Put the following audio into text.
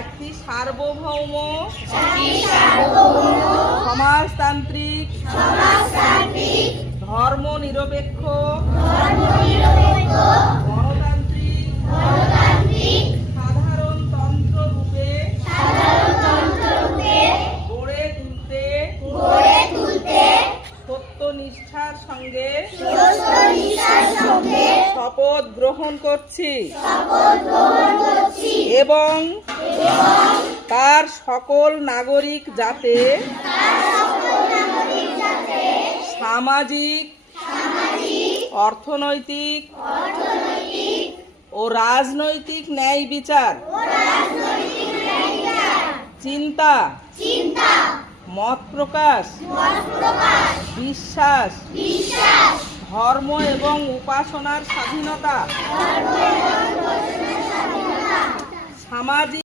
একটি সার্বভৌম সমাজতান্ত্রিক ধর্মনিরপেক্ষ গণতান্ত্রিক সাধারণতন্ত্র রূপে গড়ে তুলতে সত্যনিষ্ঠার সঙ্গে শপথ গ্রহণ করছি এবং তার সকল নাগরিক যাতে সামাজিক, অর্থনৈতিক ও রাজনৈতিক ন্যায় বিচার, চিন্তা, মত প্রকাশ, বিশ্বাস, ধর্ম এবং উপাসনার স্বাধীনতা, সামাজিক